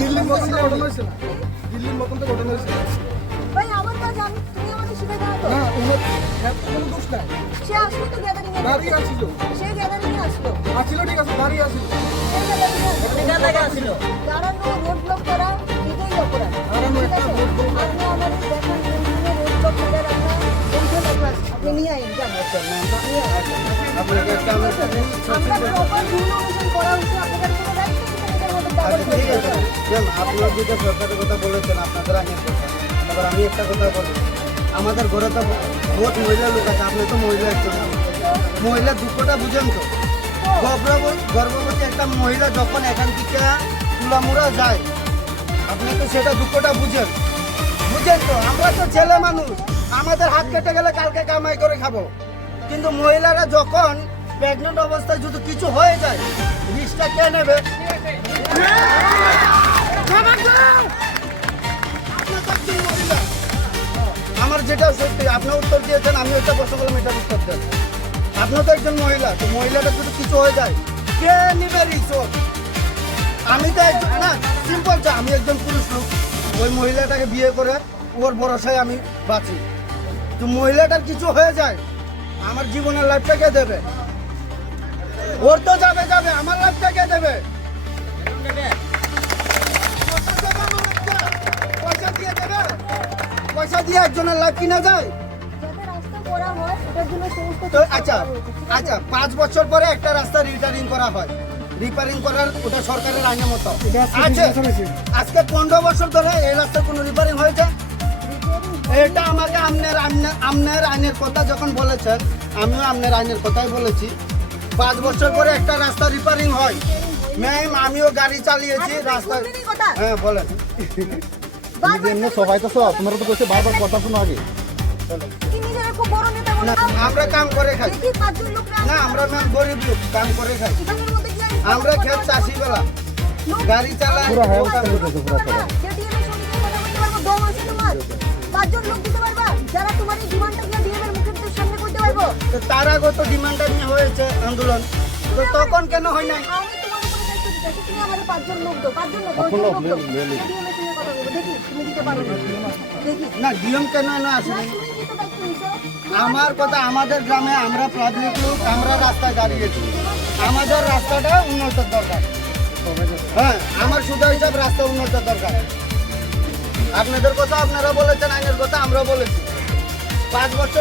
দিল্লির মতন ঘটনা হয়েছে না, দিল্লির মতন তো ঘটনা হয়েছে ভাই আমার কাজ আমি তুমি আমাকে শিখাই দাও তো না, ওনার কোনো দোষ নাই। সে আসলো তো গ্যাদারিং এ দাঁড়িয়ে আসছিল, সে গ্যাদারিং এ আসলো আসছিল ঠিক আছে, দাঁড়িয়ে আসছিল। দাঁড়ানো রোড ব্লক করা এটাই অপরাধ। দাঁড়ানো ঠিক একটা আছে? road block করা। আপনি আমাদের দেখান কোনখানে রোড ব্লক করে রাখা কোনখানে আপনার আপনি নিয়ে আইন যান নিয়ে আসেন। আপনাকে একটা আমি আমরা প্রপার রুল অনুযায়ী করা হচ্ছে আপনাদের কোনো দায়িত্ব নেই এটার মধ্যে ডাবল আচ্ছা ঠিক আছে ম্যাম, আপনারা যেটা সরকারের কথা বলেছেন আপনাদের আইনের কথা, এবার আমি একটা কথা বলি, আমাদের ঘরে তো বহুত মহিলা লোক আছে, আপনি তো মহিলা একজন, মহিলা দুঃখটা বুঝেন তো। গর্ভবতী একটা মহিলা যখন এখান থেকে তুলামুড়া যায়, আপনি তো সেটা দুঃখটা বুঝেন তো। আমরা তো ছেলে মানুষ, আমাদের হাত কেটে গেলে কালকে কামাই করে খাবো, কিন্তু মহিলারা যখন প্রেগনেন্ট অবস্থায় যদি কিছু হয়ে যায়, রিস্কটা কে নেবে? আমার যেটা সত্যি আপনি উত্তর দিয়েছেন, আমি ওইটা প্রশ্ন করলাম, এটার উত্তর দেন। আপনি তো একজন মহিলা, তো মহিলাটা যদি কিছু হয়ে যায় কে নিবে রিস্ক? আমি তো একজন না, সিম্পল, আমি একজন পুরুষ লোক, ওই মহিলাটাকে বিয়ে করে ওর ভরসায় আমি বাঁচি, তো মহিলাটার কিছু হয়ে যায় আমার জীবনের লাইফটা কে দেবে? ওর তো যাবে, আমার লাইফটা কে দেবে? পয়সা দিয়ে দেবে? পয়সা দিয়ে একজনের লাইফ কিনা যায়? যাতে রাস্তা করা হয় এটার জন্য সমস্ত তো চেষ্টা আচ্ছা করা হয়েছে, ঠিক আছে? আচ্ছা 5 বছর পরে একটা রাস্তা রিপেয়ারিং করা হয়, রিপেয়ারিং করার ওটা সরকারের আইনের মতো এটা আজকে আছে। 20 বছর হয়েছে। আজকে 15 বছর ধরে এই রাস্তার কোনো রিপেয়ারিং হয়েছে? এটা আমাকে আমনের আইনের কথা যখন বলেছেন, আমিও আমনের আইনের কথাই বলেছি। 5 বছর পরে একটা রাস্তা রিপেয়ারিং হয়। ম্যাম, আমিও গাড়ি চালিয়েছি আরে রাস্তা। শুনবেন এই কথা? হ্যাঁ বলেন। বারবার এমনি সবাই তো সব, তোমরা তো কইছে বারবার কথা শোনো আগে। কি নিজেরা খুব বড় নেতা বলে না, আমরা কাম করে খাই। দেখি পাঁচজন লোক না, আমরা ম্যাম গরিব লোক, কাম করে খাই। এখানের মধ্যে কি আমি আমরা খেত চাষি বেলা গাড়ি চালাই। পুরো হ্যাঁ উত্তর দিতেছে পুরো সবাই। যে ডিএম এর সঙ্গে কথা বলতে পারবো, দম আছে তোমার? পাঁচজন লোক দিতে পারবা যারা তোমার এই ডিমান্ডটা গিয়ে ডিএম এর মুখের সামনে করতে পারবো? তো তার আগে তো ডিমান্ডটা নিয়ে হয়েছে আন্দোলন, তো তখন কেন হয় নাই? আমি তোমার উপরে দায়িত্ব দিতেছি, তুমি আমাদের পাঁচজন লোক দাও, পাঁচজন লোক এখন লোক দাও। লে- লে- ডিএম এর সঙ্গে কথা বলবো, দেখি তুমি দিতে পারো না। দেখি না, ডিএম কেন না আসে? না, তুমি যেহেতু দায়িত্ব নিছো, আমার কথা, আমাদের গ্রামে আমরা পাবলিক লোক, আমরা রাস্তায় দাঁড়িয়েছি, আমাদের রাস্তাটা উন্নত দরকার। হ্যাঁ, আমার শুধু হিসাব রাস্তা উন্নত দরকার। আপনাদের কথা আপনারা বলেছেন, আইনের কথা আমরা বলেছি। 5 বছর